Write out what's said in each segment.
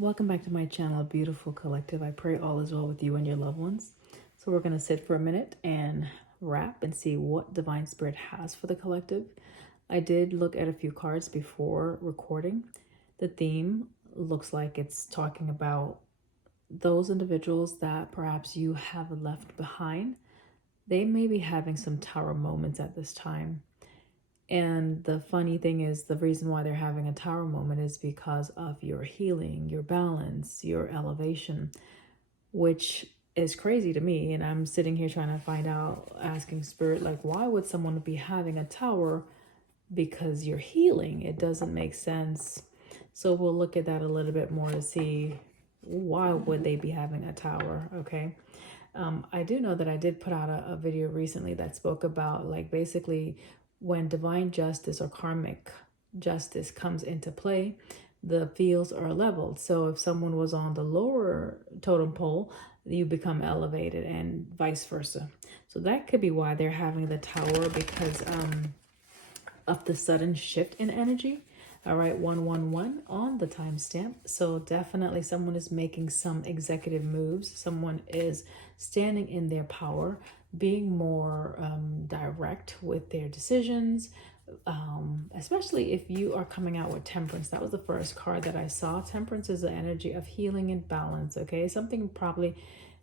Welcome back to my channel, beautiful collective. I pray all is well with you and your loved ones. So we're going to sit for a minute and wrap and see what divine spirit has for the collective. I did look at a few cards before recording. The theme looks like it's talking about those individuals that perhaps you have left behind. They may be having some tower moments at this time. And the funny thing is, the reason why they're having a tower moment is because of your healing, your balance, your elevation, which is crazy to me. And I'm sitting here trying to find out, asking spirit, like, why would someone be having a tower? Because you're healing. It doesn't make sense. So we'll look at that a little bit more to see why would they be having a tower, okay? I do know that I did put out a video recently that spoke about, like, basically when divine justice or karmic justice comes into play, the fields are leveled. So if someone was on the lower totem pole, you become elevated, and vice versa. So that could be why they're having the tower, because of the sudden shift in energy. All right, 111 on the timestamp. So definitely someone is making some executive moves. Someone is standing in their power, being more direct with their decisions, especially if you are coming out with temperance. That was the first card that I saw. Temperance is the energy of healing and balance, okay? Something probably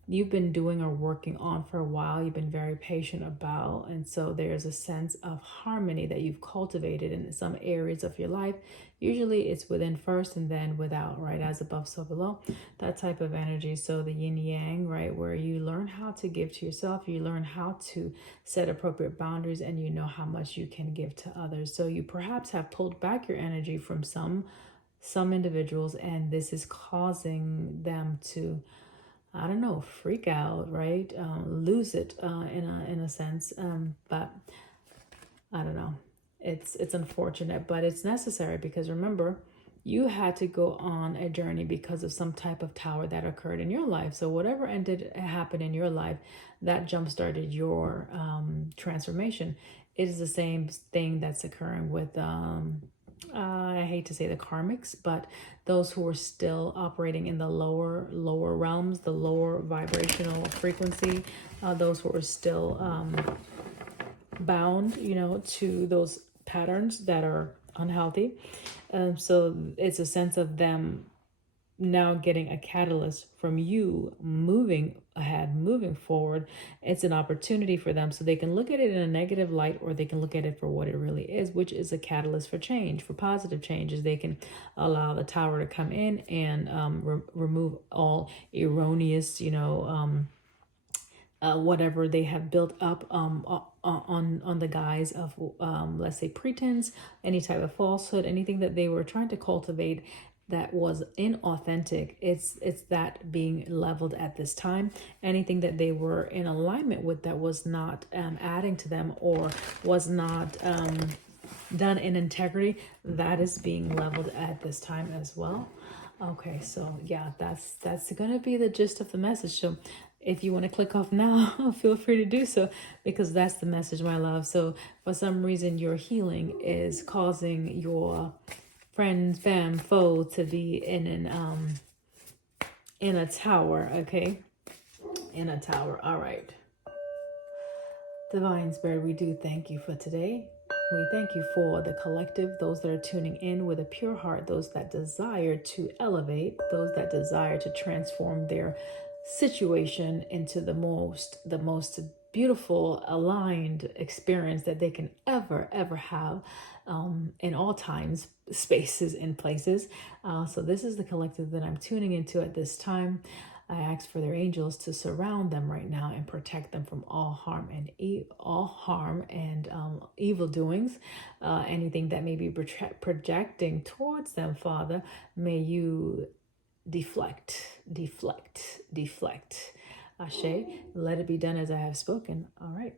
you've been doing or working on for a while, you've been very patient about, and so there's a sense of harmony that you've cultivated in some areas of your life. Usually it's within first and then without, right? As above, so below, that type of energy. So the yin yang, right, where you learn how to give to yourself, you learn how to set appropriate boundaries, and you know how much you can give to others. So you perhaps have pulled back your energy from some individuals, and this is causing them to, I don't know, freak out, right? Lose it in a sense. But I don't know. It's unfortunate, but it's necessary, because remember, you had to go on a journey because of some type of tower that occurred in your life. So whatever ended happened in your life, that jump started your transformation. It is the same thing that's occurring with I hate to say the karmics, but those who are still operating in the lower realms, the lower vibrational frequency, those who are still bound, to those patterns that are unhealthy. So it's a sense of them now getting a catalyst from you moving ahead, moving forward. It's an opportunity for them, so they can look at it in a negative light, or they can look at it for what it really is, which is a catalyst for change, for positive changes. They can allow the tower to come in and remove all erroneous, whatever they have built up on the guise of, let's say, pretense, any type of falsehood, anything that they were trying to cultivate that was inauthentic. It's that being leveled at this time. Anything that they were in alignment with that was not adding to them, or was not done in integrity, that is being leveled at this time as well. Okay, so yeah, that's gonna be the gist of the message. So if you want to click off now, feel free to do so, because that's the message, my love. So for some reason, your healing is causing your friend, fam, foe to be in a tower, okay? In a tower. All right. Divine Spirit, we do thank you for today. We thank you for the collective, those that are tuning in with a pure heart, those that desire to elevate, those that desire to transform their situation into the most beautiful, aligned experience that they can ever have, in all times, spaces, and places. So this is the collective that I'm tuning into at this time. I ask for their angels to surround them right now and protect them from all harm and evil doings. Anything that may be projecting towards them, Father, may you deflect. Ashe, let it be done as I have spoken. All right.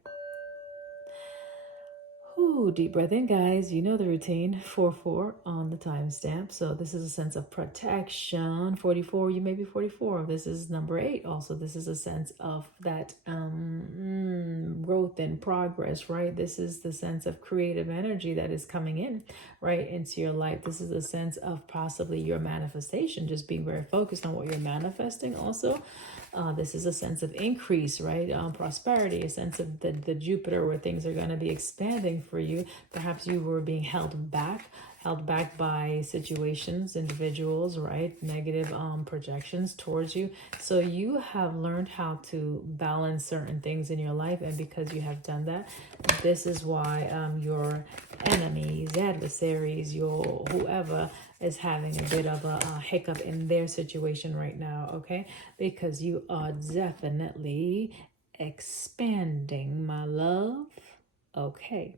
Ooh, deep breath in, guys. You know the routine. 4-4 on the timestamp. So this is a sense of protection. 44, you may be 44. This is number 8. Also, this is a sense of that growth and progress, right? This is the sense of creative energy that is coming in, right, into your life. This is a sense of possibly your manifestation, just being very focused on what you're manifesting also. This is a sense of increase, right? Prosperity, a sense of the Jupiter where things are going to be expanding for you. Perhaps you were being held back by situations, individuals, right? Negative projections towards you. So you have learned how to balance certain things in your life. And because you have done that, this is why your enemies, adversaries, your whoever is having a bit of a hiccup in their situation right now, okay? Because you are definitely expanding, my love. Okay,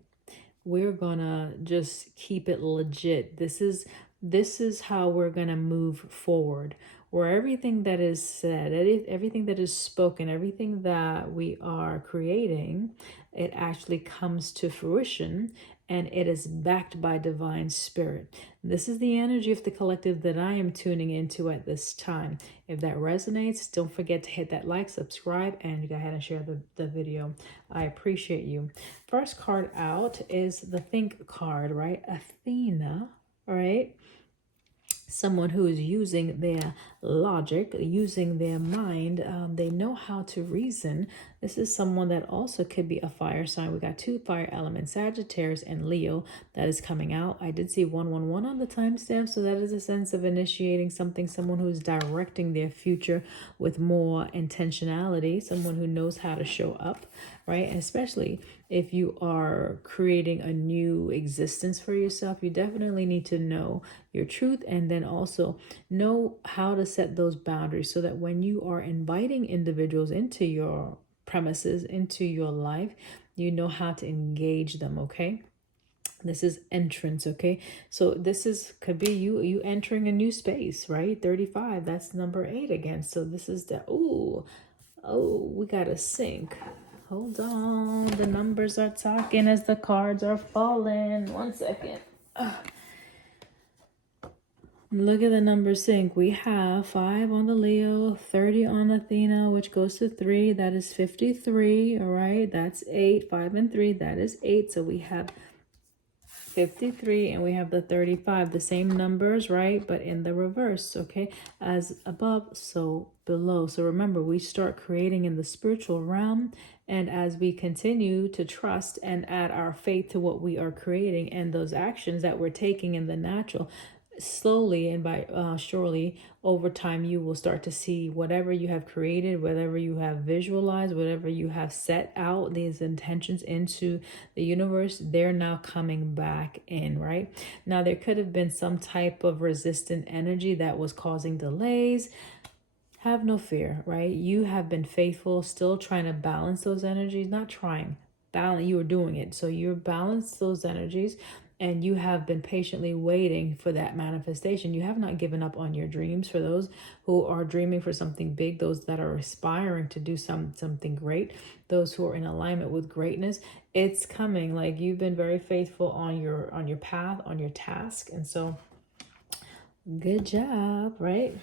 we're gonna just keep it legit. This is how we're gonna move forward, where everything that is said, everything that is spoken, everything that we are creating, it actually comes to fruition, and it is backed by divine spirit. This is the energy of the collective that I am tuning into at this time. If that resonates, don't forget to hit that like, subscribe, and go ahead and share the video. I appreciate you. First card out is the Think card, right? Athena, right? Someone who is using their logic, using their mind. They know how to reason. This is someone that also could be a fire sign. We got 2 fire elements, Sagittarius and Leo, that is coming out. I did see 111 on the timestamp, so that is a sense of initiating something, someone who's directing their future with more intentionality, someone who knows how to show up, right? And especially if you are creating a new existence for yourself, you definitely need to know your truth, and then also know how to set those boundaries so that when you are inviting individuals into your premises, into your life, you know how to engage them, okay? This is entrance, okay? So this is could be you entering a new space, right? 35, that's number 8 again. So this is the oh, we got to sync. Hold on, the numbers are talking as the cards are falling. 1 second. Look at the number sync. We have 5 on the Leo, 30 on Athena, which goes to 3. That is 53. All right. That's 8. 5 and 3. That is 8. So we have 53 and we have the 35. The same numbers, right? But in the reverse. Okay. As above, so below. So remember, we start creating in the spiritual realm. And as we continue to trust and add our faith to what we are creating and those actions that we're taking in the natural, slowly and by surely over time you will start to see whatever you have created, whatever you have visualized, whatever you have set out these intentions into the universe, they're now coming back in, right? Now there could have been some type of resistant energy that was causing delays. Have no fear, right? You have been faithful, still trying to balance those energies, not trying, balance, you are doing it. So you're balanced those energies, and you have been patiently waiting for that manifestation. You have not given up on your dreams. For those who are dreaming for something big, those that are aspiring to do something great, those who are in alignment with greatness, it's coming. Like, you've been very faithful on your path, on your task. And so good job, right?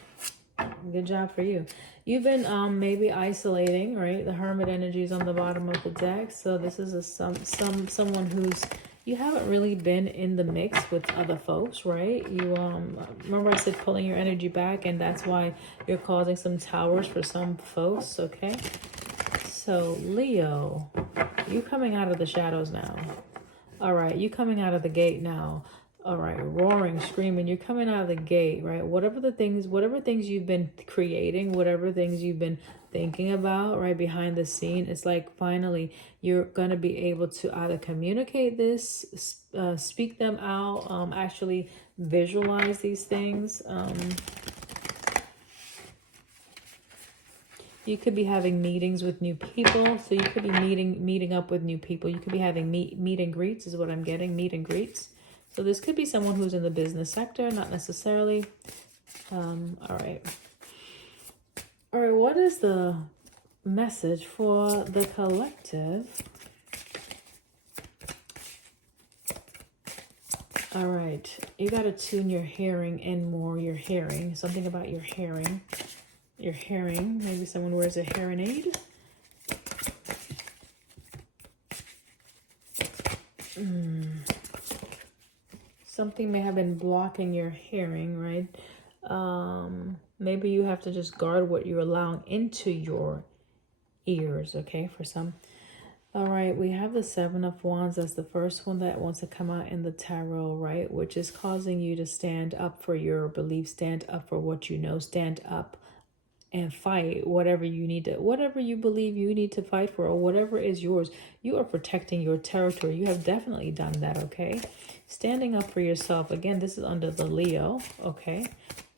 Good job for you. You've been maybe isolating, right? The Hermit energy is on the bottom of the deck. So this is someone who's, you haven't really been in the mix with other folks, right? You remember I said pulling your energy back, and that's why you're causing some towers for some folks, okay? So Leo, you coming out of the shadows now. All right, you coming out of the gate now. All right, roaring, screaming, you're coming out of the gate, right? Whatever things you've been creating, whatever things you've been thinking about, right, behind the scene, it's like finally you're going to be able to either communicate this, speak them out, actually visualize these things. You could be having meetings with new people. So you could be meeting up with new people. You could be having meet and greets is what I'm getting, meet and greets. So this could be someone who's in the business sector, not necessarily. All right. All right, what is the message for the collective All right. You got to tune your hearing in more. Your hearing. Something about your hearing. Your hearing. Maybe someone wears a hearing aid. Something may have been blocking your hearing, right? Maybe you have to just guard what you're allowing into your ears, okay, for some. All right, we have the Seven of Wands. That's the first one that wants to come out in the tarot, right? Which is causing you to stand up for your beliefs, stand up for what you know, stand up and fight whatever you need to, whatever you believe you need to fight for, or whatever is yours. You are protecting your territory. You have definitely done that, okay? Standing up for yourself. Again, this is under the Leo, okay?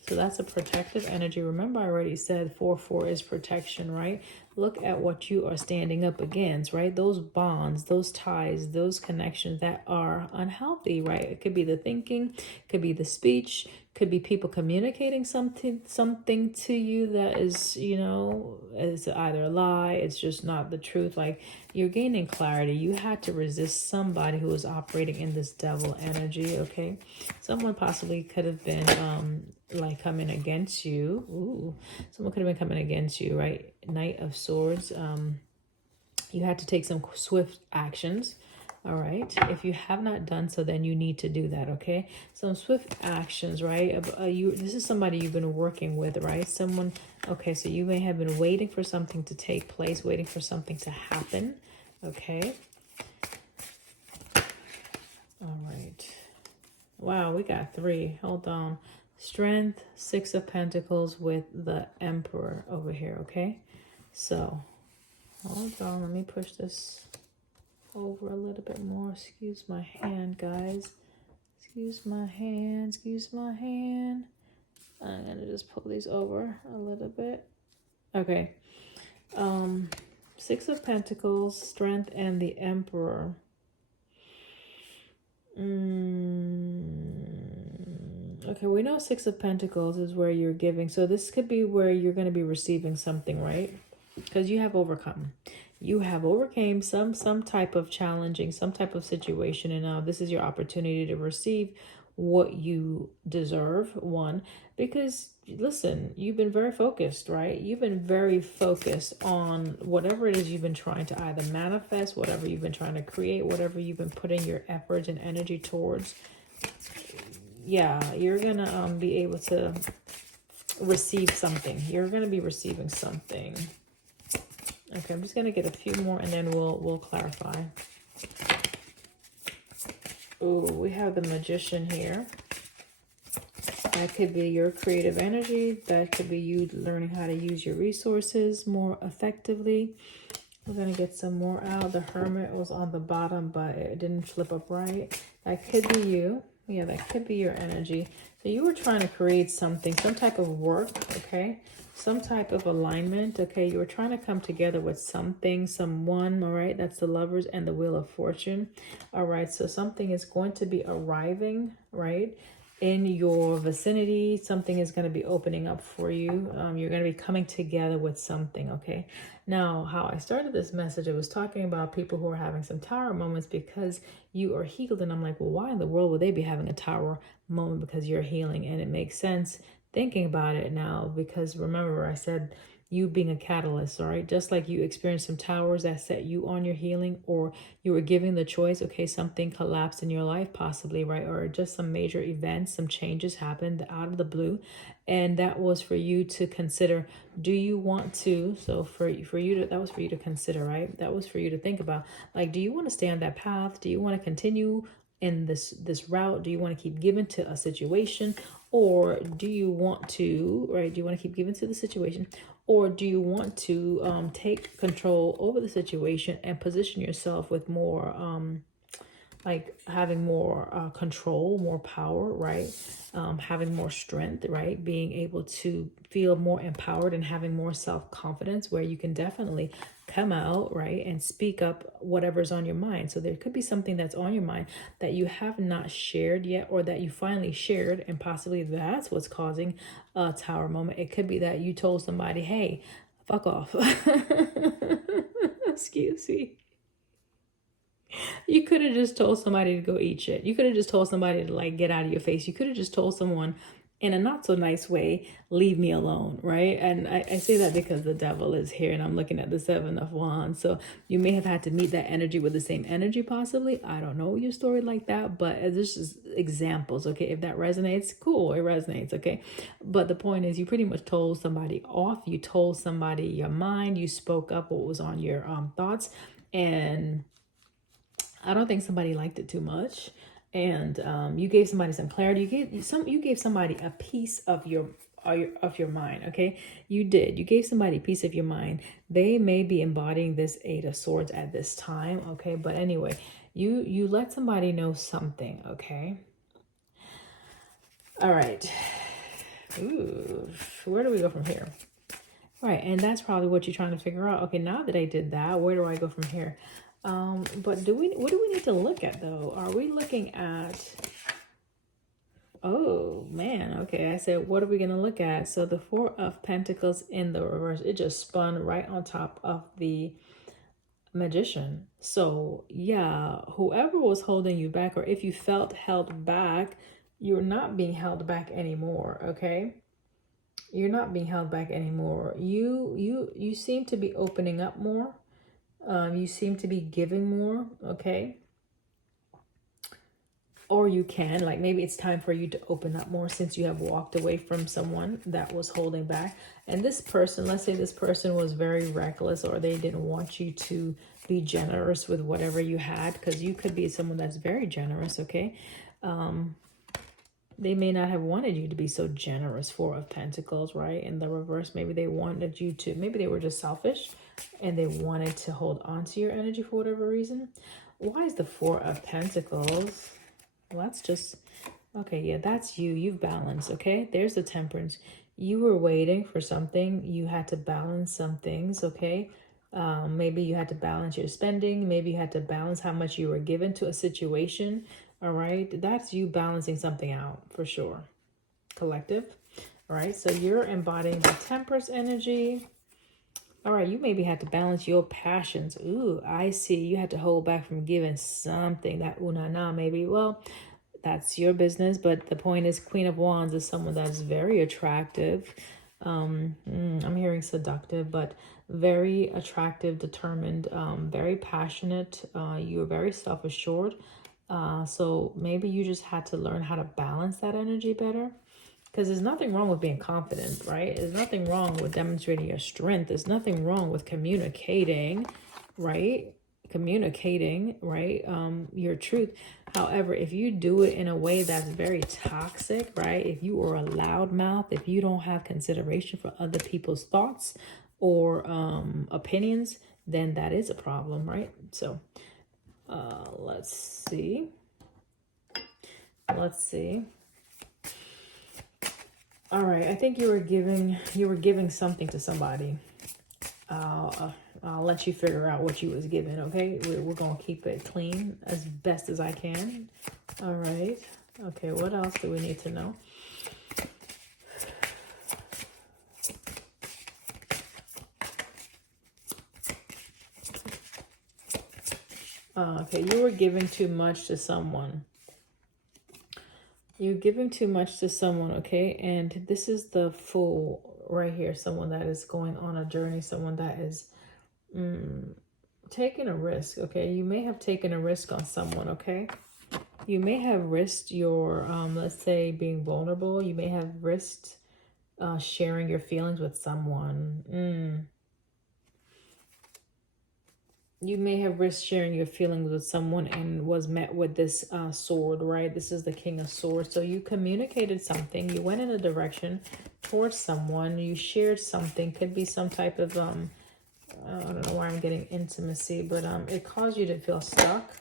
So that's a protective energy. Remember, I already said 4-4 is protection, right? Look at what you are standing up against, right? Those bonds, those ties, those connections that are unhealthy, right? It could be the thinking, could be the speech, could be people communicating something to you that is, you know, is either a lie, it's just not the truth. Like, you're gaining clarity. You had to resist somebody who was operating in this devil energy, okay? Someone possibly could have been like coming against you. Ooh, someone could have been coming against you, right? Knight of Swords. You had to take some swift actions. All right. If you have not done so, then you need to do that. Okay. Some swift actions, right? This is somebody you've been working with, right? Someone. Okay. So you may have been waiting for something to take place, waiting for something to happen. Okay. All right. Wow. We got 3. Hold on. Strength, 6 of Pentacles with the Emperor over here. Okay. So hold on. Let me push this over a little bit more. Excuse my hand, guys. Excuse my hand. Excuse my hand. I'm gonna just pull these over a little bit. Okay. 6 of Pentacles, Strength, and the Emperor. Okay, we know 6 of Pentacles is where you're giving. So this could be where you're going to be receiving something, right? Because you have overcome. You have overcame some type of challenging, some type of situation. And now this is your opportunity to receive what you deserve. One, because listen, you've been very focused, right? You've been very focused on whatever it is you've been trying to either manifest, whatever you've been trying to create, whatever you've been putting your effort and energy towards. Yeah, you're gonna be able to receive something. You're gonna be receiving something. Okay, I'm just gonna get a few more and then we'll clarify. Oh, we have the Magician here. That could be your creative energy. That could be you learning how to use your resources more effectively. We're gonna get some more out. The Hermit was on the bottom, but it didn't flip up right. That could be you. Yeah, that could be your energy. So you were trying to create something, some type of work, okay? Some type of alignment, okay? You were trying to come together with something, someone, all right? That's the Lovers and the Wheel of Fortune. All right, so something is going to be arriving, right? In your vicinity, something is going to be opening up for you. You're going to be coming together with something, okay? Now, how I started this message, I was talking about people who are having some tower moments because you are healed. And I'm like, well, why in the world would they be having a tower moment? Because you're healing. And it makes sense thinking about it now, because remember, I said you being a catalyst, all right? Just like you experienced some towers that set you on your healing, or you were given the choice, okay, something collapsed in your life possibly, right? Or just some major events, some changes happened out of the blue. And that was for you to consider, do you want to, so for you to, that was for you to consider, right? That was for you to think about, like, do you want to stay on that path? Do you want to continue in this route? Do you want to keep giving to a situation? Or do you want to, right? Do you want to keep giving to the situation? Or do you want to take control over the situation and position yourself with more, like having more control, more power, right? Having more strength, right? Being able to feel more empowered and having more self-confidence, where you can definitely come out, right, and speak up whatever's on your mind. So there could be something that's on your mind that you have not shared yet, or that you finally shared, and possibly that's what's causing a tower moment. It could be that you told somebody, hey, fuck off. Excuse me. You could have just told somebody to go eat shit. You could have just told somebody to like get out of your face. You could have just told someone in a not so nice way, leave me alone, right? And I say that because the devil is here and I'm looking at the 7 of Wands. So you may have had to meet that energy with the same energy, possibly. I don't know your story like that, but this is examples, okay? If that resonates, cool, it resonates, okay? But the point is, you pretty much told somebody off. You told somebody your mind. You spoke up what was on your thoughts. And I don't think somebody liked it too much, and you gave somebody some clarity. You gave somebody a piece of your mind. Okay, you did. You gave somebody a piece of your mind. They may be embodying this 8 of Swords at this time. Okay, but anyway, you let somebody know something. Okay. All right. Ooh, where do we go from here? Right, and that's probably what you're trying to figure out. Okay, now that I did that, where do I go from here? But what do we need to look at though? Are we looking at, oh man, okay, I said, what are we going to look at? So the 4 of Pentacles in the reverse, it just spun right on top of the Magician. So yeah, whoever was holding you back, or if you felt held back, you're not being held back anymore, okay? You're not being held back anymore. You seem to be opening up more. You seem to be giving more, okay? Or you can, like, maybe it's time for you to open up more since you have walked away from someone that was holding back. And this person, let's say this person was very reckless, or they didn't want you to be generous with whatever you had, because you could be someone that's very generous, okay? They may not have wanted you to be so generous. 4 of Pentacles, right? In the reverse, maybe they wanted you to, maybe they were just selfish and they wanted to hold on to your energy for whatever reason. Why is the 4 of Pentacles? Well, that's just, okay, yeah, that's you. You've balanced, okay? There's the Temperance. You were waiting for something. You had to balance some things, okay? Maybe you had to balance your spending. Maybe you had to balance how much you were given to a situation. All right, that's you balancing something out for sure. Collective. All right, so you're embodying the Temperance energy. All right, you maybe had to balance your passions. Ooh, I see. You had to hold back from giving something. That na maybe. Well, that's your business. But the point is, Queen of Wands is someone that's very attractive. I'm hearing seductive, but very attractive, determined, very passionate. You're very self-assured. So maybe you just had to learn how to balance that energy better, because there's nothing wrong with being confident, right? There's nothing wrong with demonstrating your strength. There's nothing wrong with communicating, right? Your truth. However, if you do it in a way that's very toxic, right? If you are a loudmouth, if you don't have consideration for other people's thoughts or opinions, then that is a problem, right? So let's see. All right, I think you were giving something to somebody. I'll let you figure out what you was giving, okay? We're gonna keep it clean as best as I can. All right. Okay, what else do we need to know? Okay, you were giving too much to someone. You're giving too much to someone, okay? And this is the Fool right here. Someone that is going on a journey. Someone that is taking a risk, okay? You may have taken a risk on someone, okay? You may have risked your, let's say, being vulnerable. You may have risked sharing your feelings with someone. You may have risked sharing your feelings with someone and was met with this sword, right? This is the King of Swords. So you communicated something. You went in a direction towards someone. You shared something. Could be some type of, I don't know why I'm getting intimacy, but it caused you to feel stuck,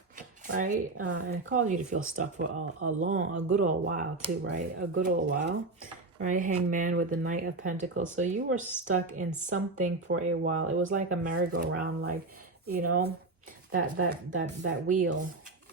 right? And it caused you to feel stuck for a good old while too, right? A good old while, right? Hangman with the Knight of Pentacles. So you were stuck in something for a while. It was like a merry-go-round, like, you know, that wheel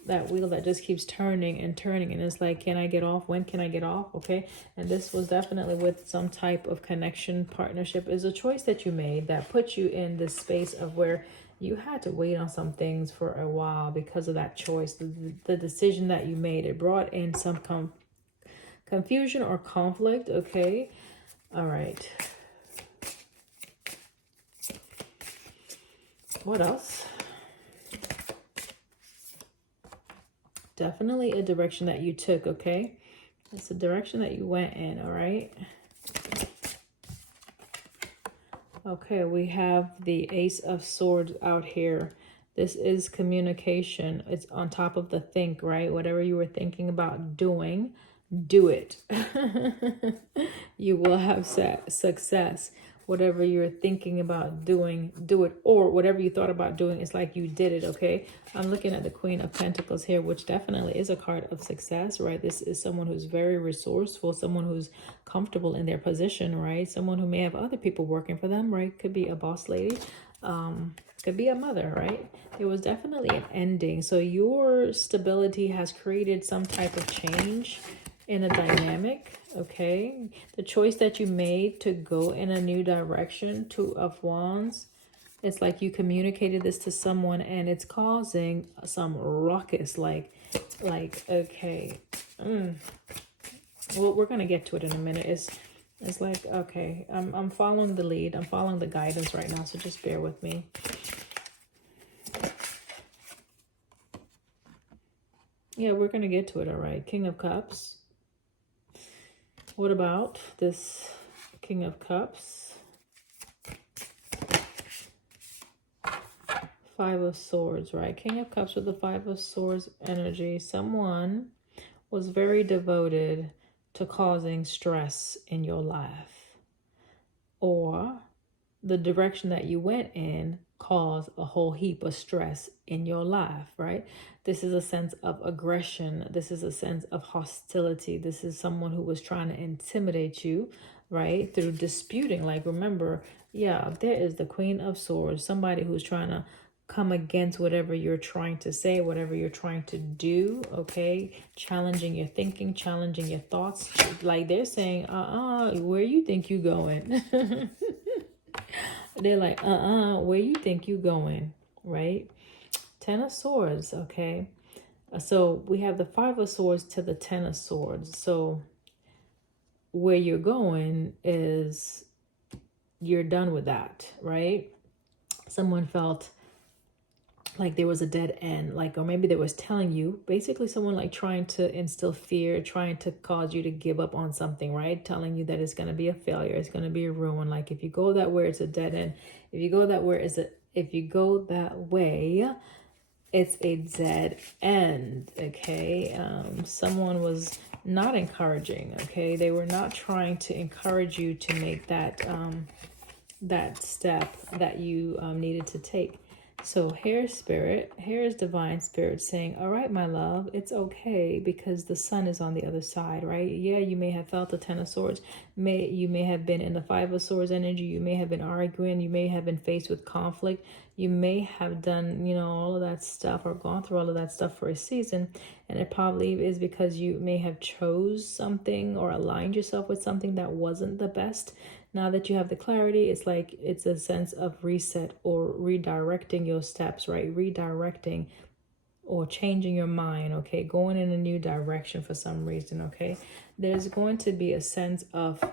that just keeps turning and turning, and it's like, can I get off? When can I get off? Okay. And this was definitely with some type of connection, partnership. Is a choice that you made that put you in this space of where You had to wait on some things for a while because of that choice, the decision that you made. It brought in some confusion or conflict, okay? All right. What else? Definitely a direction that you took, okay? It's a direction that you went in, all right? Okay, we have the Ace of Swords out here. This is communication. It's on top of the think, right? Whatever you were thinking about doing, do it. You will have success. Whatever you're thinking about doing, do it. Or whatever you thought about doing, it's like you did it, okay? I'm looking at the Queen of Pentacles here, which definitely is a card of success, right? This is someone who's very resourceful, someone who's comfortable in their position, right? Someone who may have other people working for them, right? Could be a boss lady, could be a mother, right? There was definitely an ending. So your stability has created some type of change in a dynamic, okay? The choice that you made to go in a new direction, Two of Wands, it's like you communicated this to someone and it's causing some ruckus, like okay, well, we're gonna get to it in a minute. It's like, okay, I'm following the lead, I'm following the guidance right now, so just bear with me. Yeah, we're gonna get to it, all right. King of Cups. What about this King of Cups? Five of Swords, right? King of Cups with the Five of Swords energy. Someone was very devoted to causing stress in your life. Or the direction that you went in caused a whole heap of stress in your life, right? This is a sense of aggression. This is a sense of hostility. This is someone who was trying to intimidate you, right? Through disputing. Like, remember, yeah, there is the Queen of Swords, somebody who's trying to come against whatever you're trying to say, whatever you're trying to do, okay? Challenging your thinking, challenging your thoughts. Like they're saying, where you think you going? They're like, where you think you going, right? Ten of Swords, okay? So we have the Five of Swords to the Ten of Swords. So where you're going is you're done with that, right? Someone felt like there was a dead end, like, or maybe they was telling you, basically someone like trying to instill fear, trying to cause you to give up on something, right? Telling you that it's going to be a failure, it's going to be a ruin. Like, if you go that way, it's a dead end. If you go that way, if you go that way, it's a dead end, okay? Someone was not encouraging, okay? They were not trying to encourage you to make that that step that you needed to take. So here is divine spirit saying, all right, my love, it's okay, because the sun is on the other side, right? Yeah, you may have felt the Ten of Swords. You may have been in the Five of Swords energy. You may have been arguing. You may have been faced with conflict. You may have done, you know, all of that stuff, or gone through all of that stuff for a season. And it probably is because you may have chose something or aligned yourself with something that wasn't the best. Now that you have the clarity, it's like it's a sense of reset or redirecting your steps, right? Redirecting or changing your mind, okay? Going in a new direction for some reason, okay? There's going to be a sense of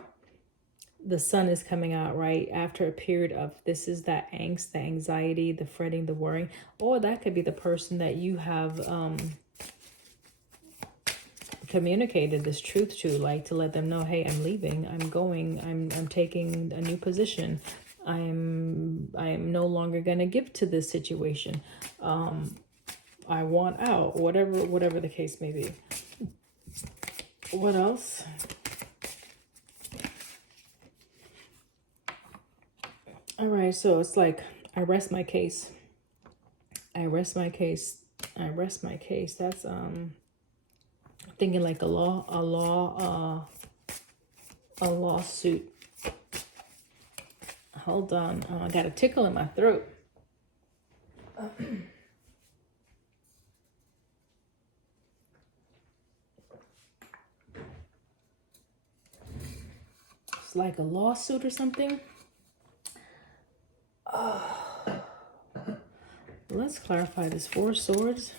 the sun is coming out, right? After a period of, this is that angst, the anxiety, the fretting, the worrying. Or that could be the person that you have communicated this truth to, like to let them know, hey, I'm leaving, I'm going, I'm taking a new position, I'm no longer gonna give to this situation, I want out, whatever the case may be. What else? All right, so it's like, I rest my case, I rest my case, I rest my case. That's thinking like a lawsuit. Hold on, I got a tickle in my throat. It's like a lawsuit or something. let's clarify this. 4 of Swords.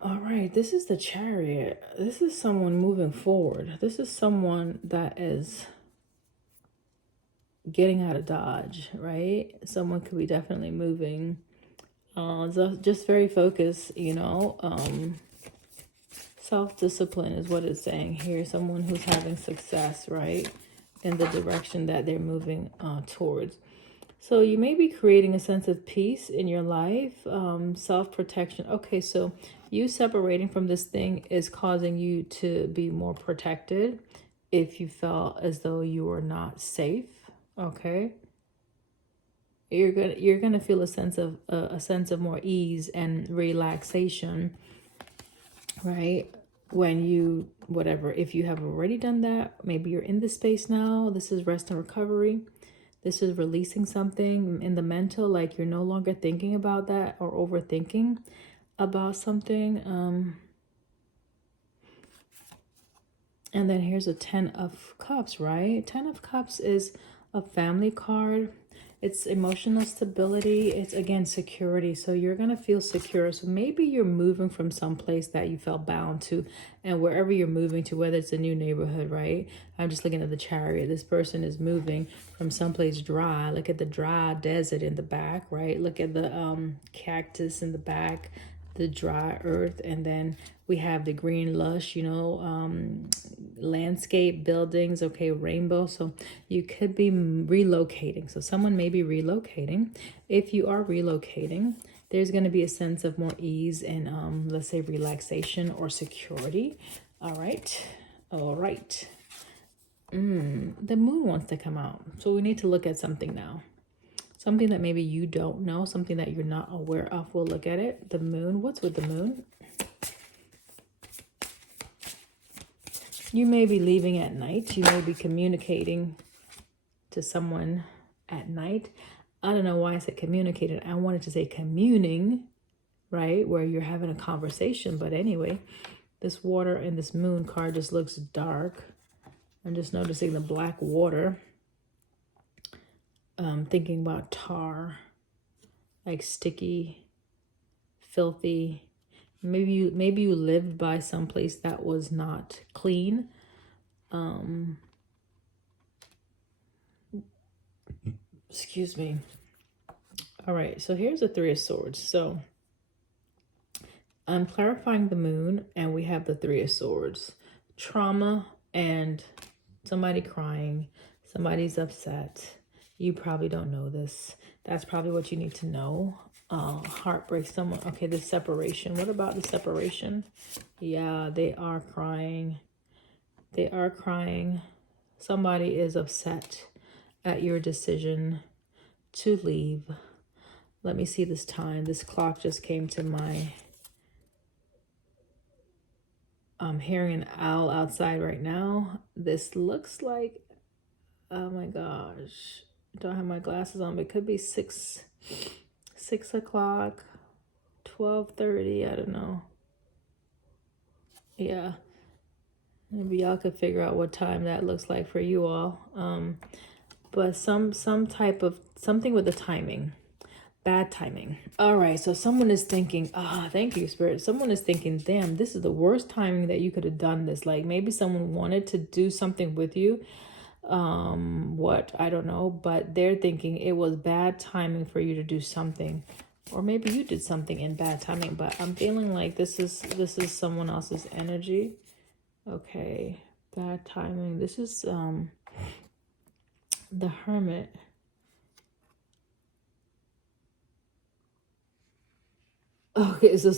All right, this is the Chariot. This is someone moving forward. This is someone that is getting out of Dodge, right? Someone could be definitely moving. Just very focused, you know. Self-discipline is what it's saying here. Someone who's having success, right? In the direction that they're moving towards. So you may be creating a sense of peace in your life, self-protection. Okay, so you separating from this thing is causing you to be more protected if you felt as though you were not safe. Okay, you're gonna feel a sense of more ease and relaxation, right? When you, whatever, if you have already done that, maybe you're in this space now. This is rest and recovery. This is releasing something in the mental, like you're no longer thinking about that or overthinking about something. And then here's a 10 of Cups, right? 10 of Cups is a family card. It's emotional stability. It's, again, security. So you're going to feel secure. So maybe you're moving from some place that you felt bound to. And wherever you're moving to, whether it's a new neighborhood, right? I'm just looking at the Chariot. This person is moving from someplace dry. Look at the dry desert in the back, right? Look at the cactus in the back, the dry earth. And then we have the green lush, you know, landscape, buildings, okay, rainbow. So you could be relocating. So someone may be relocating. If you are relocating, there's going to be a sense of more ease and let's say relaxation or security. All right. All right. The moon wants to come out. So we need to look at something now. Something that maybe you don't know, something that you're not aware of. We'll look at it. The moon. What's with the moon? You may be leaving at night. You may be communicating to someone at night. I don't know why I said communicated. I wanted to say communing, right? Where you're having a conversation. But anyway, this water and this moon card just looks dark. I'm just noticing the black water. Thinking about tar, like sticky, filthy. Maybe you lived by some place that was not clean. Excuse me. All right, so here's the 3 of Swords. So I'm clarifying the moon, and we have the 3 of Swords. Trauma and somebody crying, somebody's upset. You probably don't know this. That's probably what you need to know. Heartbreak, someone. Okay, the separation. What about the separation? Yeah, they are crying. They are crying. Somebody is upset at your decision to leave. Let me see this time. This clock just came to my... I'm hearing an owl outside right now. This looks like... Oh my gosh. I don't have my glasses on, but it could be 6 o'clock, 12:30. I don't know. Yeah. Maybe y'all could figure out what time that looks like for you all. But some type of something with the timing. Bad timing. All right. So someone is thinking, thank you, Spirit. Someone is thinking, damn, this is the worst timing that you could have done this. Like maybe someone wanted to do something with you. What, I don't know, but they're thinking it was bad timing for you to do something, or maybe you did something in bad timing, but I'm feeling like this is someone else's energy. Okay, bad timing. This is the Hermit. Okay, so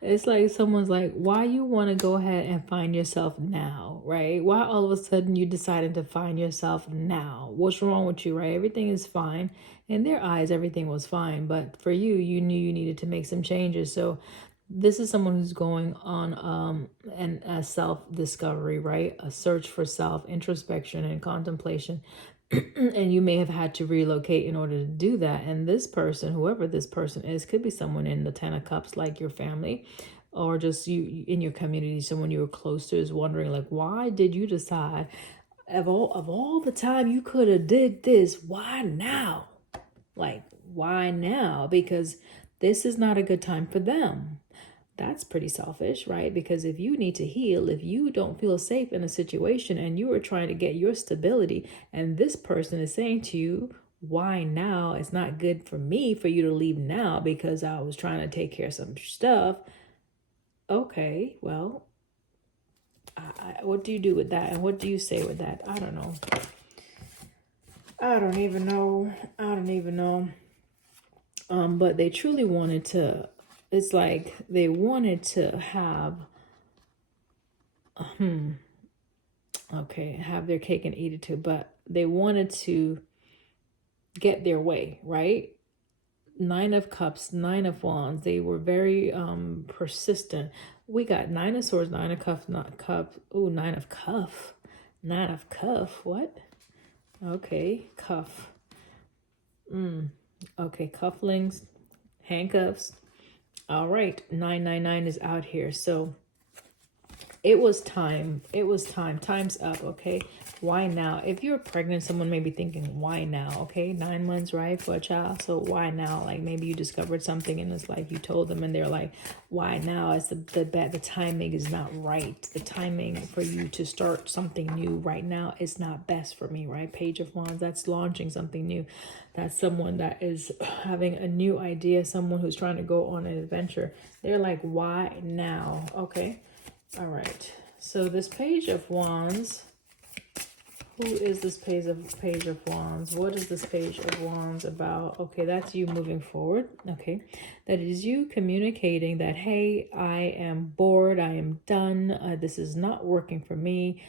it's like someone's like, why you want to go ahead and find yourself now, right? Why all of a sudden you decided to find yourself now? What's wrong with you, right? Everything is fine. In their eyes, everything was fine. But for you, you knew you needed to make some changes. So this is someone who's going on a self-discovery, right? A search for self, introspection, and contemplation. And you may have had to relocate in order to do that. And this person, whoever this person is, could be someone in the 10 of Cups, like your family, or just you in your community, someone you were close to is wondering, like, why did you decide of all the time you could have did this, why now? Like, why now? Because this is not a good time for them. That's pretty selfish, right? Because if you need to heal, if you don't feel safe in a situation and you are trying to get your stability, and this person is saying to you, why now? It's not good for me for you to leave now because I was trying to take care of some stuff. Okay, well, what do you do with that? And what do you say with that? I don't know. I don't even know. But they truly wanted to, it's like they wanted to have, have their cake and eat it too, but they wanted to get their way, right? 9 of Cups, 9 of Wands. They were very persistent. We got 9 of Swords, 9 of Cups, not Cups. Oh, 9 of Cuff. 9 of Cuff. What? Okay, Cuff. Okay, cufflinks, handcuffs. All right, 999 is out here. So it was time. It was time. Time's up, okay? Why now? If you're pregnant, someone may be thinking, why now? Okay, 9 months, right, for a child. So why now? Like maybe you discovered something in this life, you told them, and they're like, why now? It's the timing is not right. The timing for you to start something new right now is not best for me, right? Page of Wands, that's launching something new. That's someone that is having a new idea, someone who's trying to go on an adventure. They're like, why now? Okay. All right, so this Page of Wands, who is this Page of Wands? What is this Page of Wands about? Okay, that's you moving forward. Okay, that is you communicating that, hey, I am bored, I am done, this is not working for me.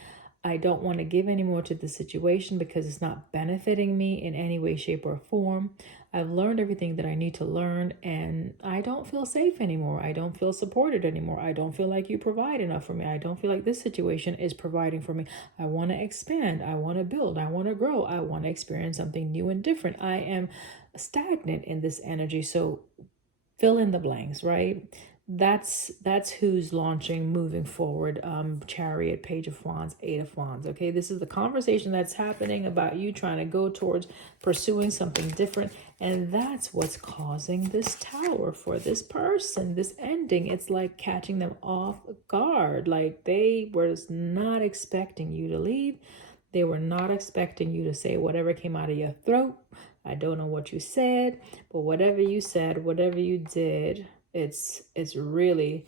I don't want to give any more to the situation because it's not benefiting me in any way, shape, or form. I've learned everything that I need to learn, and I don't feel safe anymore. I don't feel supported anymore. I don't feel like you provide enough for me. I don't feel like this situation is providing for me. I want to expand. I want to build. I want to grow. I want to experience something new and different. I am stagnant in this energy. So fill in the blanks, right? That's who's launching, moving forward. Chariot, Page of Wands, 8 of Wands. Okay, this is the conversation that's happening about you trying to go towards pursuing something different, and that's what's causing this Tower for this person. This ending, it's like catching them off guard. Like they were not expecting you to leave. They were not expecting you to say whatever came out of your throat. I don't know what you said, but whatever you said, whatever you did, it's really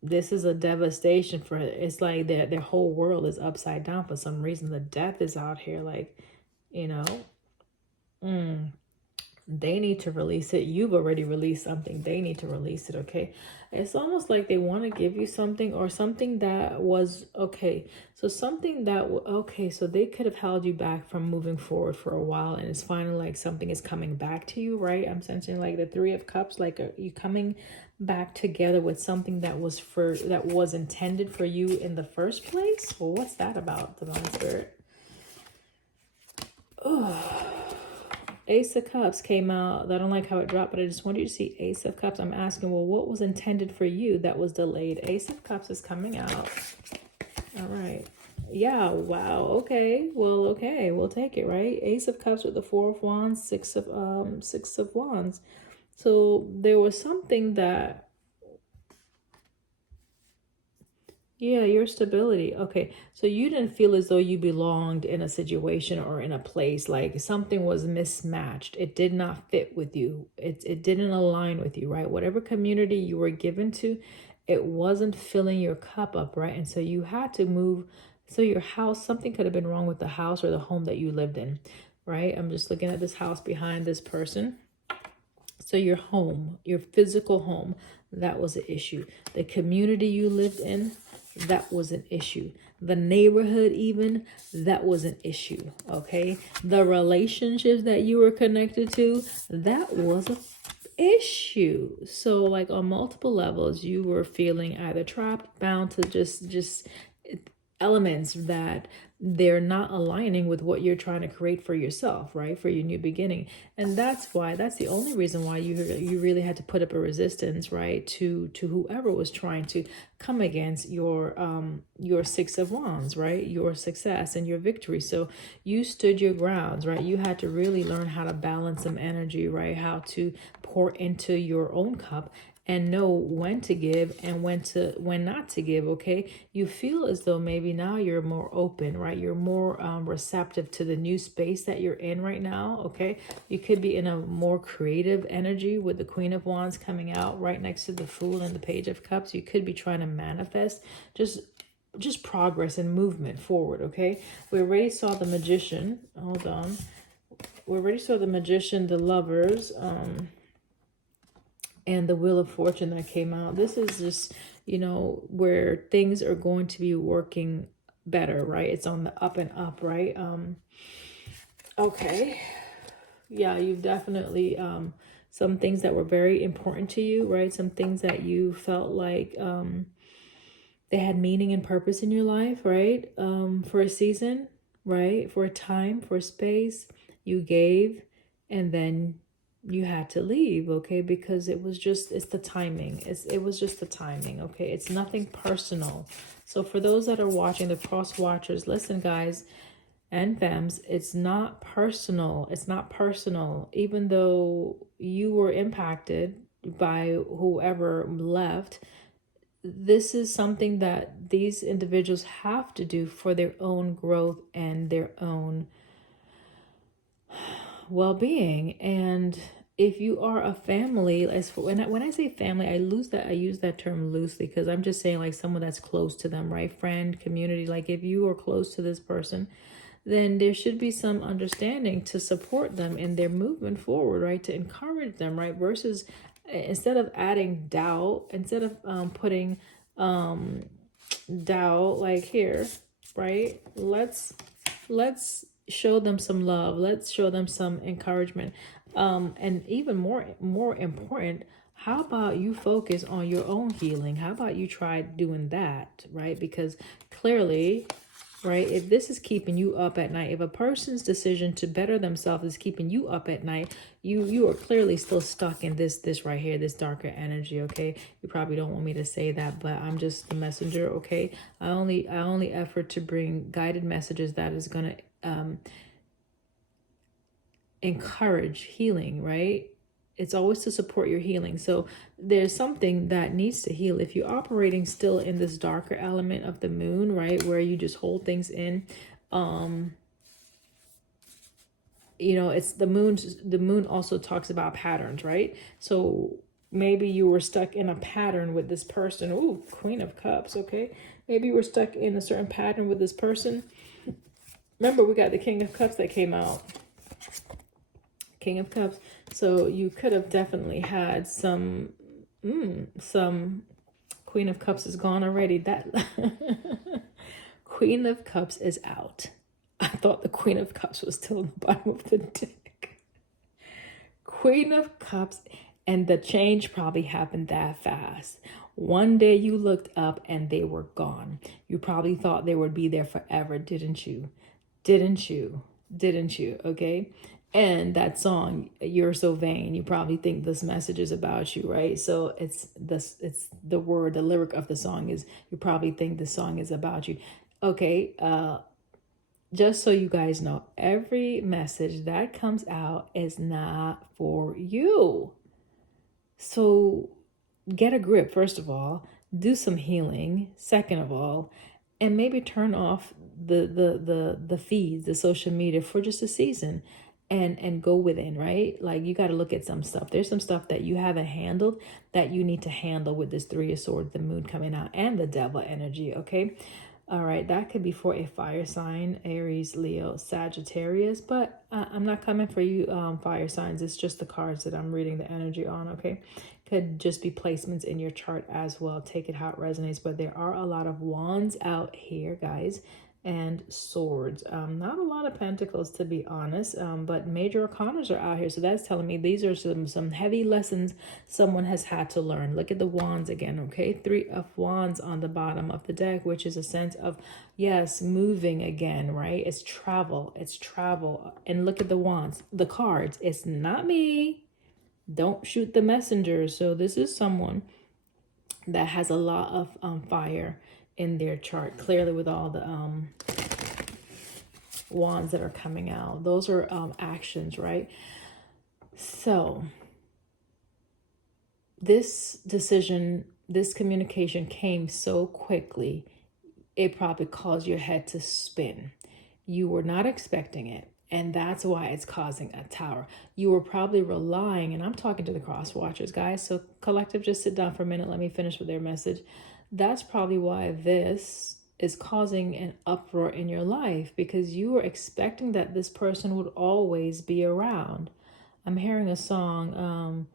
this is a devastation for it. It's like their whole world is upside down for some reason. The death is out here, like, you know. They need to release it. You've already released something. They need to release it, okay? It's almost like they want to give you something, or something that was, okay, so something that, okay, so they could have held you back from moving forward for a while, and it's finally like something is coming back to you, right? I'm sensing like the 3 of Cups, like you coming back together with something that was intended for you in the first place. Well, what's that about, Divine Spirit? Oh, Ace of Cups came out. I don't like how it dropped, but I just wanted you to see Ace of Cups. I'm asking, well, what was intended for you that was delayed? Ace of Cups is coming out. All right. Yeah, wow. Okay. Well, okay. We'll take it, right? Ace of Cups with the 4 of Wands, 6 of Wands. So there was something that, yeah, your stability. Okay, so you didn't feel as though you belonged in a situation or in a place, like something was mismatched. It did not fit with you. It didn't align with you, right? Whatever community you were given to, it wasn't filling your cup up, right? And so you had to move. So your house, something could have been wrong with the house or the home that you lived in, right? I'm just looking at this house behind this person. So your home, your physical home, that was an issue. The community you lived in, that was an issue. The neighborhood, even, that was an issue. Okay, the relationships that you were connected to, that was an issue. So like on multiple levels, you were feeling either trapped, bound to just elements that they're not aligning with what you're trying to create for yourself, right? For your new beginning. And that's the only reason why you really had to put up a resistance, right? To whoever was trying to come against your Six of Wands, right? Your success and your victory. So you stood your grounds, right? You had to really learn how to balance some energy, right? How to pour into your own cup and know when to give and when not to give. Okay, you feel as though maybe now you're more open, right? You're more receptive to the new space that you're in right now. Okay, you could be in a more creative energy with the Queen of Wands coming out right next to the Fool and the Page of Cups. You could be trying to manifest just progress and movement forward. Okay, we already saw the Magician. Hold on, we already saw the Magician, the Lovers, and the Wheel of Fortune that came out. This is just, where things are going to be working better, right? It's on the up and up, right? Okay. Yeah, you've definitely, some things that were very important to you, right? Some things that you felt like they had meaning and purpose in your life, right? For a season, right? For a time, for a space, you gave, and then you had to leave, okay? Because it's the timing. It was just the timing, okay? It's nothing personal. So for those that are watching, the cross watchers, listen, guys and femmes, it's not personal. It's not personal. Even though you were impacted by whoever left, this is something that these individuals have to do for their own growth and their own well-being. And if you are a family, as for, when I say family, I use that term loosely, because I'm just saying like someone that's close to them, right? Friend, community. Like if you are close to this person, then there should be some understanding to support them in their movement forward, right? To encourage them, right? Versus instead of adding doubt, instead of putting doubt, like here, right? Let's show them some love. Let's show them some encouragement. And even more important, how about you focus on your own healing? How about you try doing that, right? Because clearly, right, if this is keeping you up at night, if a person's decision to better themselves is keeping you up at night, you are clearly still stuck in this right here, this darker energy. Okay, you probably don't want me to say that, but I'm just the messenger. Okay, I only effort to bring guided messages that is gonna encourage healing, right? It's always to support your healing. So there's something that needs to heal. If you're operating still in this darker element of the moon, right, where you just hold things in, it's the moon also talks about patterns, right? So maybe you were stuck in a pattern with this person. Ooh, Queen of Cups, okay? Maybe you were stuck in a certain pattern with this person. Remember, we got the King of Cups that came out. King of Cups. So you could have definitely had some Queen of Cups is gone already. That Queen of Cups is out. I thought the Queen of Cups was still in the bottom of the deck. Queen of Cups, and the change probably happened that fast. One day you looked up and they were gone. You probably thought they would be there forever, didn't you? Didn't you? Okay? And that song, You're So Vain, you probably think this message is about you, right? So it's the lyric of the song is, you probably think the song is about you. Okay, just so you guys know, every message that comes out is not for you. So get a grip, first of all, do some healing, second of all, and maybe turn off the feeds, the social media for just a season, and go within, right? Like you got to look at some stuff. There's some stuff that you haven't handled that you need to handle with this Three of Swords, the moon coming out, and the devil energy, okay? All right, that could be for a fire sign, Aries, Leo, Sagittarius, but I'm not coming for you fire signs. It's just the cards that I'm reading the energy on, okay? Could just be placements in your chart as well. Take it how it resonates, but there are a lot of wands out here, guys, and swords. Not a lot of pentacles, to be honest, but major arcanas are out here. So that's telling me these are some heavy lessons someone has had to learn. Look at the wands again, okay? 3 of wands on the bottom of the deck, which is a sense of, yes, moving again, right? It's travel. It's travel. And look at the wands, the cards. It's not me. Don't shoot the messenger. So this is someone that has a lot of fire in their chart, clearly, with all the wands that are coming out. Those are actions, right? So this decision, this communication came so quickly, it probably caused your head to spin. You were not expecting it. And that's why it's causing a tower. You were probably relying, and I'm talking to the cross watchers, guys. So collective, just sit down for a minute. Let me finish with their message. That's probably why this is causing an uproar in your life, because you were expecting that this person would always be around. I'm hearing a song,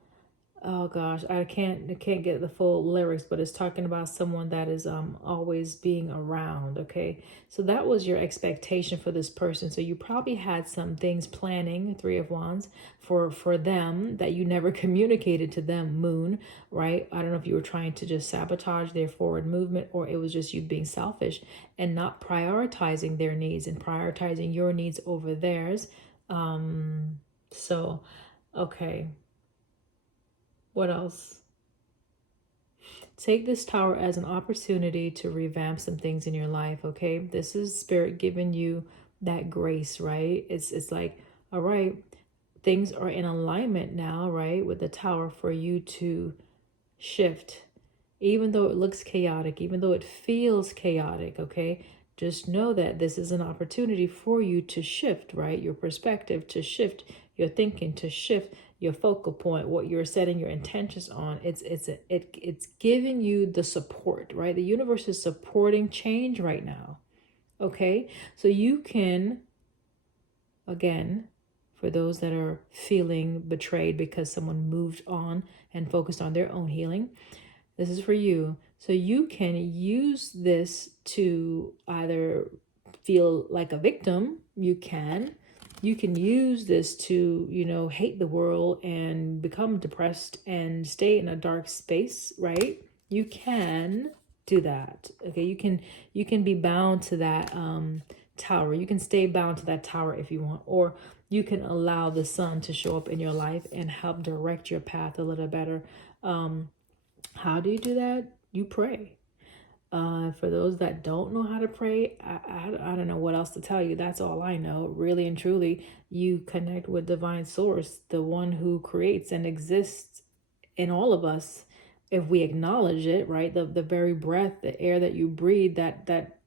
oh gosh, I can't get the full lyrics, but it's talking about someone that is always being around. Okay, so that was your expectation for this person. So you probably had some things planning, 3 of wands, for them that you never communicated to them, moon, right? I don't know if you were trying to just sabotage their forward movement, or it was just you being selfish and not prioritizing their needs and prioritizing your needs over theirs. So okay, what else? Take this tower as an opportunity to revamp some things in your life, okay? This is spirit giving you that grace, right? It's like, all right, things are in alignment now, right, with the tower for you to shift. Even though it looks chaotic, even though it feels chaotic, okay? Just know that this is an opportunity for you to shift, right? Your perspective, to shift your thinking, to shift your focal point, what you're setting your intentions on. It's giving you the support, right? The universe is supporting change right now. Okay? So you can, again, for those that are feeling betrayed because someone moved on and focused on their own healing, this is for you. So you can use this to either feel like a victim. You can use this to, hate the world and become depressed and stay in a dark space, right? You can do that. Okay, you can be bound to that tower. You can stay bound to that tower if you want, or you can allow the sun to show up in your life and help direct your path a little better. How do you do that? You pray. For those that don't know how to pray, I don't know what else to tell you. That's all I know. Really and truly, you connect with divine source, the one who creates and exists in all of us. If we acknowledge it, right? The very breath, the air that you breathe,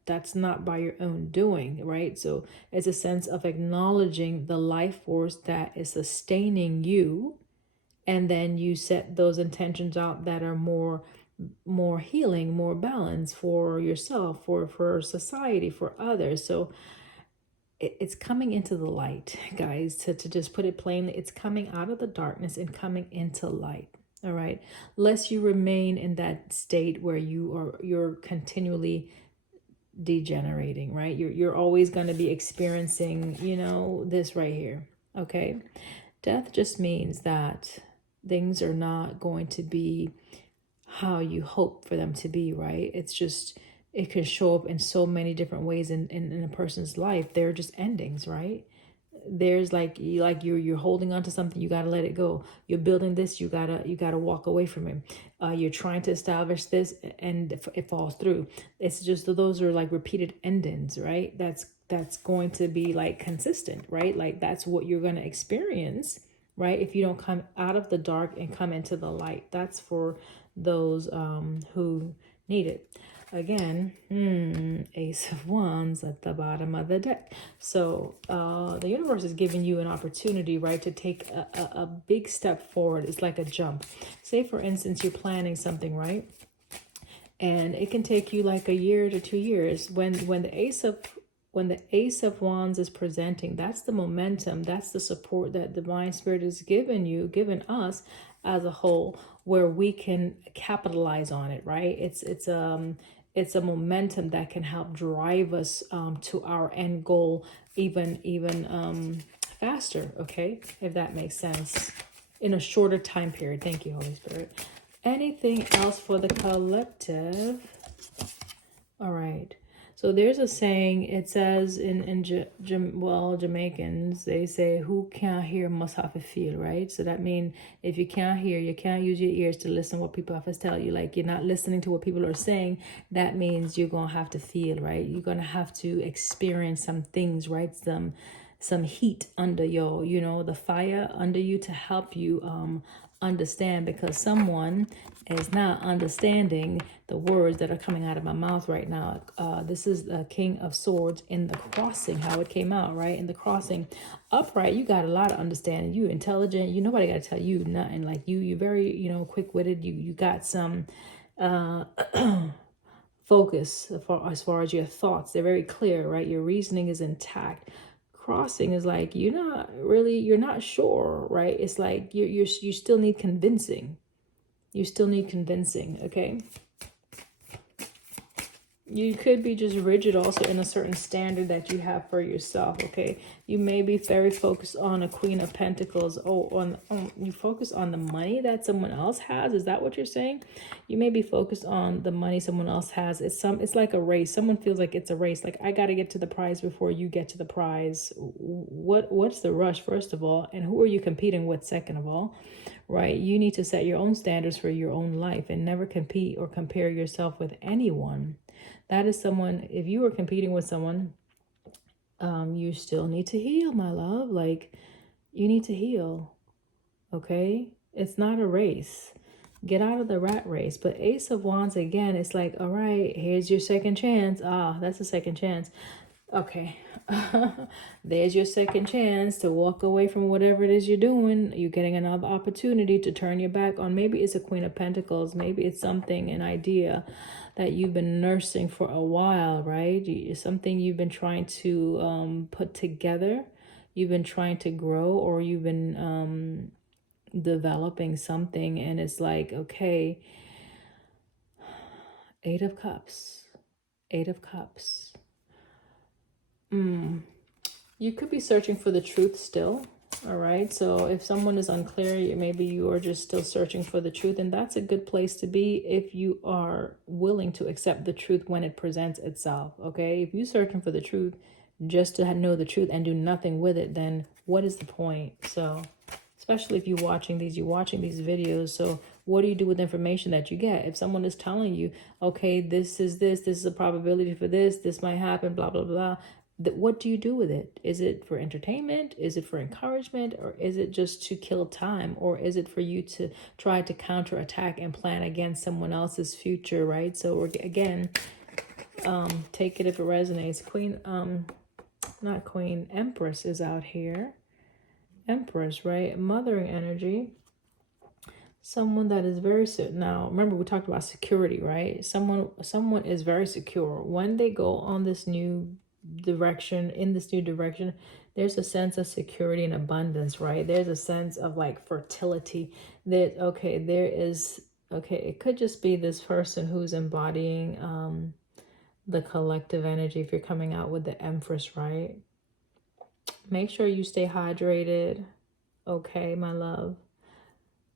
that's not by your own doing, right? So it's a sense of acknowledging the life force that is sustaining you. And then you set those intentions out that are more healing, more balance for yourself, for society, for others. So it's coming into the light, guys, to just put it plainly. It's coming out of the darkness and coming into light. All right, lest you remain in that state where you're continually degenerating, right? You're always going to be experiencing, this right here. Okay, death just means that things are not going to be how you hope for them to be, right? It's just, it can show up in so many different ways in a person's life. They're just endings, right? There's you're holding on to something, you got to let it go. You're building this, you gotta walk away from it. You're trying to establish this and it falls through. It's just, those are like repeated endings, right? That's going to be like consistent, right? Like that's what you're going to experience, right? If you don't come out of the dark and come into the light. That's for those who need it. Again, Ace of Wands at the bottom of the deck. So the universe is giving you an opportunity, right, to take a big step forward. It's like a jump. Say, for instance, you're planning something, right? And it can take you like a year to 2 years. When the Ace of Wands is presenting, that's the momentum, that's the support that Divine Spirit has given us as a whole, where we can capitalize on it, right? It's it's a momentum that can help drive us to our end goal even faster, okay? If that makes sense. In a shorter time period. Thank you, Holy Spirit. Anything else for the collective? All right. So there's a saying, it says Jamaicans, they say, who can't hear must have to feel, right? So that means if you can't hear, you can't use your ears to listen what people have to tell you. Like you're not listening to what people are saying. That means you're going to have to feel, right? You're going to have to experience some things, right? Some heat under your, the fire under you to help you understand, because someone is not understanding the words that are coming out of my mouth right now. This is the King of Swords in the crossing, how it came out, right? In the crossing. Upright, you got a lot of understanding. You intelligent. Nobody got to tell you nothing. Like you're very, quick-witted. You got some focus as far as your thoughts. They're very clear, right? Your reasoning is intact. Crossing is like you're not sure, right? It's like you still need convincing. You still need convincing, okay? You could be just rigid also in a certain standard that you have for yourself, okay? You may be very focused on a Queen of Pentacles. You focus on the money that someone else has. Is that what you're saying? You may be focused on the money someone else has. It's like a race. Someone feels like it's a race. Like I got to get to the prize before you get to the prize. What's the rush, first of all? And who are you competing with, second of all? Right? You need to set your own standards for your own life and never compete or compare yourself with anyone. That is someone, if you are competing with someone, you still need to heal, my love. Like, you need to heal, okay? It's not a race. Get out of the rat race. But Ace of Wands, again, it's like, all right, here's your second chance. That's a second chance. Okay. There's your second chance to walk away from whatever it is you're doing. You're getting another opportunity to turn your back on. Maybe it's a Queen of Pentacles. Maybe it's something, an idea that you've been nursing for a while, right? Something you've been trying to put together. You've been trying to grow, or you've been developing something, and it's like, okay, Eight of Cups. Eight of Cups. You could be searching for the truth still. All right. So if someone is unclear, maybe you are just still searching for the truth. And that's a good place to be if you are willing to accept the truth when it presents itself. Okay. If you're searching for the truth just to know the truth and do nothing with it, then what is the point? So especially if you're watching these videos. So what do you do with information that you get? If someone is telling you, okay, this is a probability for this might happen, blah, blah, blah. What do you do with it? Is it for entertainment? Is it for encouragement? Or is it just to kill time? Or is it for you to try to counterattack and plan against someone else's future, right? So again, take it if it resonates. Empress is out here. Empress, right? Mothering energy. Someone that is very now remember we talked about security, right? Someone is very secure when they go on this new direction. There's a sense of security and abundance, right? There's a sense of like fertility that it could just be this person who's embodying the collective energy. If you're coming out with the Empress, right? Make sure you stay hydrated. Okay, my love.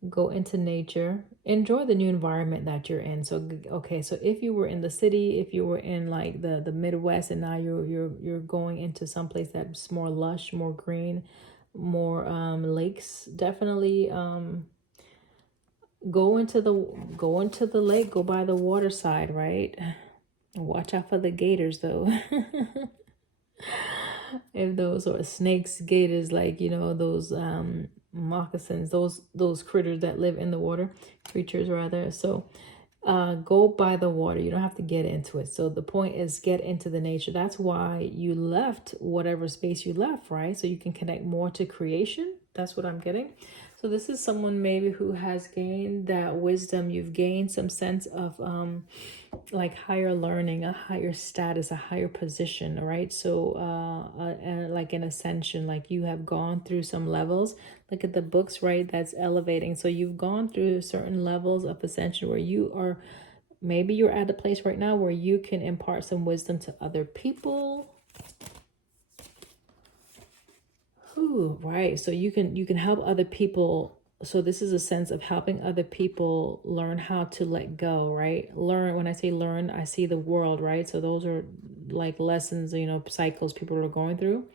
Go into nature. Enjoy the new environment that you're in. So, okay, so if you were in the city, if you were in like the Midwest, and now you're going into someplace that's more lush, more green, more lakes, definitely go into the lake, go by the water side, right? Watch out for the gators though. If those are snakes, gators, like those moccasins, those critters that live in the water, creatures rather. So go by the water. You don't have to get into it. So the point is get into the nature. That's why you left whatever space you left, right? So you can connect more to creation. That's what I'm getting. So this is someone maybe who has gained that wisdom. You've gained some sense of like higher learning, a higher status, a higher position, right? So like an ascension, like you have gone through some levels. Look at the books, right? That's elevating. So you've gone through certain levels of ascension where you are maybe you're at a place right now where you can impart some wisdom to other people. Ooh, right. So you can help other people. So this is a sense of helping other people learn how to let go, right? Learn, when I say learn, I see the world, right? So those are like lessons, you know, cycles people are going through.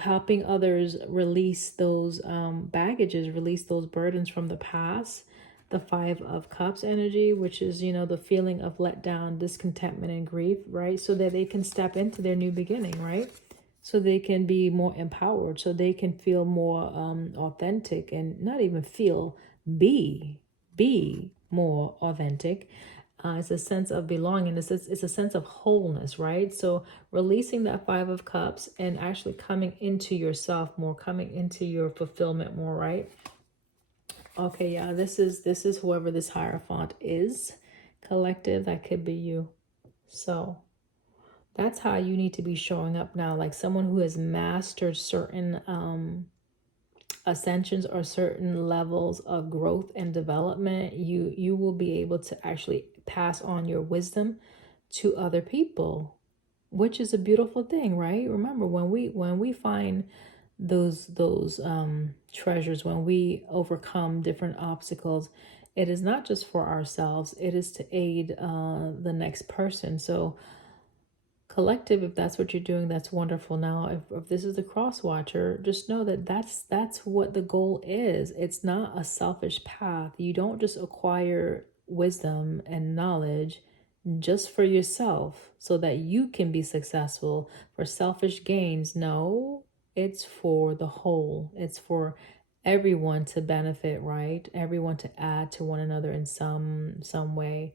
Helping others release those baggages, release those burdens from the past. The 5 of Cups energy, which is, you know, the feeling of letdown, discontentment, and grief, right? So that they can step into their new beginning, right? So they can be more empowered, so they can feel more authentic, and not even feel, be more authentic. It's a sense of belonging. It's a sense of wholeness, right? So releasing that 5 of Cups and actually coming into yourself more, coming into your fulfillment more, right? Okay, yeah, this is whoever this Hierophant is, collective. That could be you. So that's how you need to be showing up now, like someone who has mastered certain ascensions or certain levels of growth and development. You will be able to actually pass on your wisdom to other people, which is a beautiful thing, right? Remember, when we find those treasures, when we overcome different obstacles, it is not just for ourselves, it is to aid the next person. So collective, if that's what you're doing, that's wonderful. Now if this is the cross watcher, just know that that's what the goal is. It's not a selfish path. You don't just acquire wisdom and knowledge just for yourself so that you can be successful for selfish gains. No, it's for the whole. It's for everyone to benefit, right? Everyone to add to one another in some way.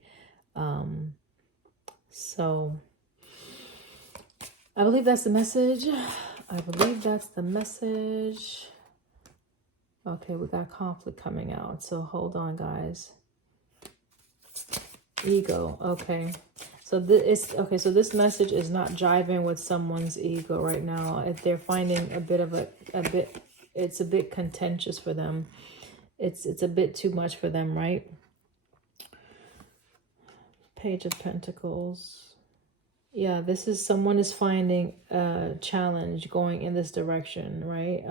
So I believe that's the message. I believe that's the message. Okay, we got conflict coming out. So hold on, guys. Ego. Okay. So so this message is not jiving with someone's ego right now. If they're finding it's a bit contentious for them. It's a bit too much for them, right? Page of Pentacles. Yeah, this is someone is finding a challenge going in this direction, right?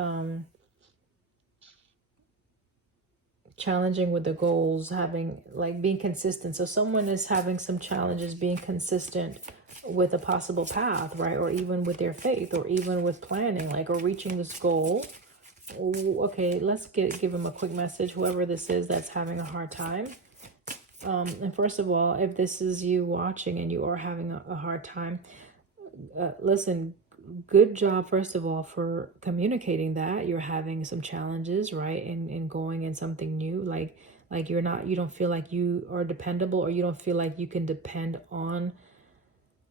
Challenging with the goals, having like being consistent. So someone is having some challenges being consistent with a possible path, right? Or even with their faith, or even with planning, like, or reaching this goal. Okay, let's give them a quick message, whoever this is that's having a hard time. And first of all, if this is you watching and you are having a hard time, listen, good job, first of all, for communicating that you're having some challenges, right? In going in something new, like you don't feel like you are dependable, or you don't feel like you can depend on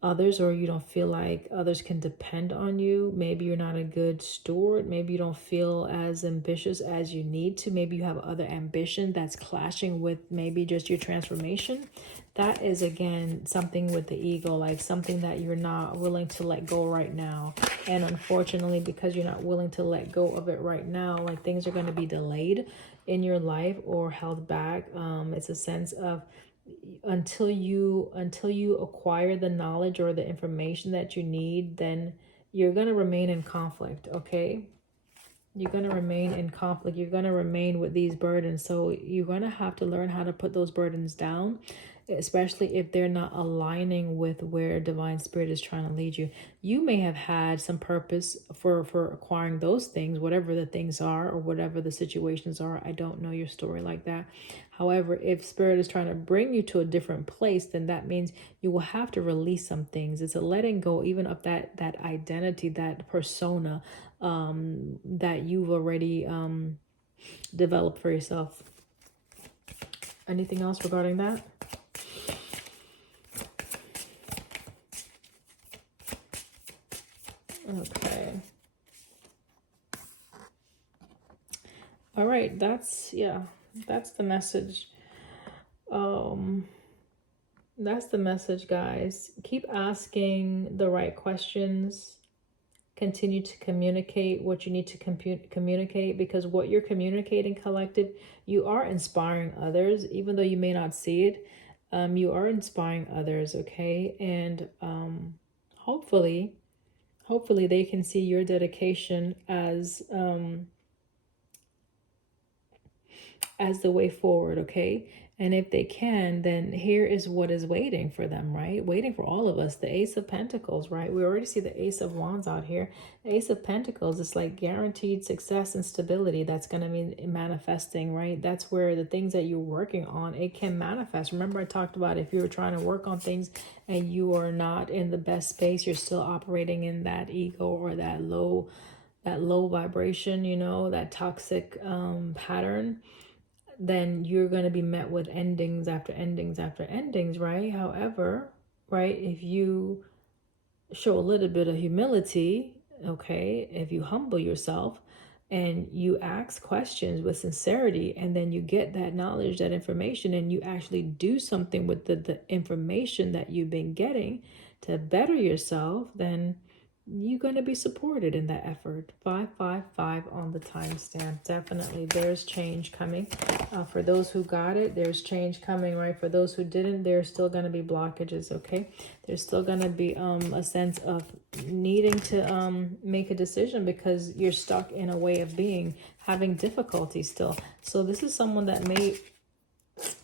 others, or you don't feel like others can depend on you. Maybe you're not a good steward. Maybe you don't feel as ambitious as you need to. Maybe you have other ambition that's clashing with maybe just your transformation. That is, again, something with the ego, like something that you're not willing to let go right now. And unfortunately, because you're not willing to let go of it right now, like things are going to be delayed in your life or held back. It's a sense of until you acquire the knowledge or the information that you need, then you're going to remain in conflict. Okay, you're going to remain in conflict. You're going to remain with these burdens. So you're going to have to learn how to put those burdens down, especially if they're not aligning with where divine spirit is trying to lead you. You may have had some purpose for acquiring those things, whatever the things are or whatever the situations are. I don't know your story like that. However, if spirit is trying to bring you to a different place, then that means you will have to release some things. It's a letting go even of that identity, that persona that you've already developed for yourself. Anything else regarding that? Okay. All right, that's the message. That's the message, guys. Keep asking the right questions. Continue to communicate what you need to communicate, because what you're communicating, collective, you are inspiring others, even though you may not see it. You are inspiring others, okay? And hopefully they can see your dedication as the way forward, okay? And if they can, then here is what is waiting for them, right? Waiting for all of us. The Ace of Pentacles, right? We already see the Ace of Wands out here. The Ace of Pentacles is like guaranteed success and stability that's going to be manifesting, right? That's where the things that you're working on, it can manifest. Remember I talked about if you were trying to work on things and you are not in the best space, you're still operating in that ego or that low vibration, you know, that toxic pattern, then you're going to be met with endings after endings after endings, right? However, right, if you show a little bit of humility, okay, if you humble yourself and you ask questions with sincerity, and then you get that knowledge, that information, and you actually do something with the information that you've been getting to better yourself, then you're going to be supported in that effort. 555 on the timestamp. Definitely there's change coming. For those who got it, there's change coming, right? For those who didn't, there's still going to be blockages, okay? There's still going to be a sense of needing to make a decision because you're stuck in a way of being, having difficulty still. So this is someone that may,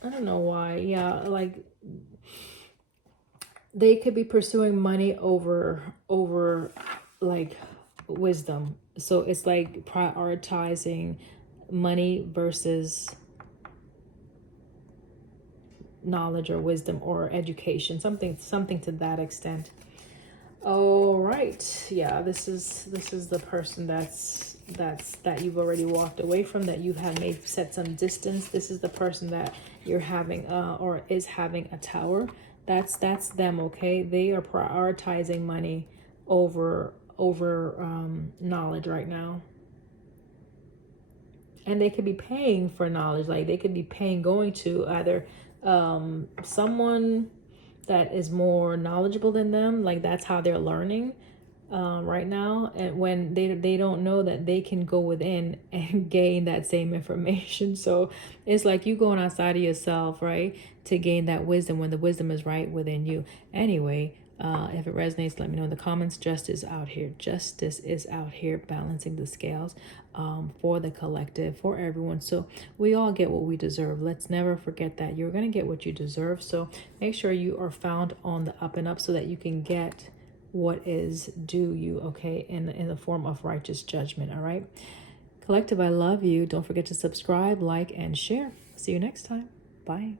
I don't know why, yeah, like they could be pursuing money over like wisdom. So it's like prioritizing money versus knowledge or wisdom or education, something to that extent. All right, yeah, this is the person that you've already walked away from, that you have set some distance. This is the person that you're having or is having a tower. That's them, okay? They are prioritizing money over knowledge right now. And they could be paying for knowledge, like they could be paying, going to either someone that is more knowledgeable than them, like that's how they're learning right now. And when they don't know that they can go within and gain that same information. So it's like you going outside of yourself, right, to gain that wisdom when the wisdom is right within you. Anyway, if it resonates, let me know in the comments. Justice out here. Justice is out here balancing the scales for the collective, for everyone. So we all get what we deserve. Let's never forget that. You're going to get what you deserve. So make sure you are found on the up and up so that you can get what is due you, okay, in the form of righteous judgment. All right, collective, I love you. Don't forget to subscribe, like, and share. See you next time. Bye.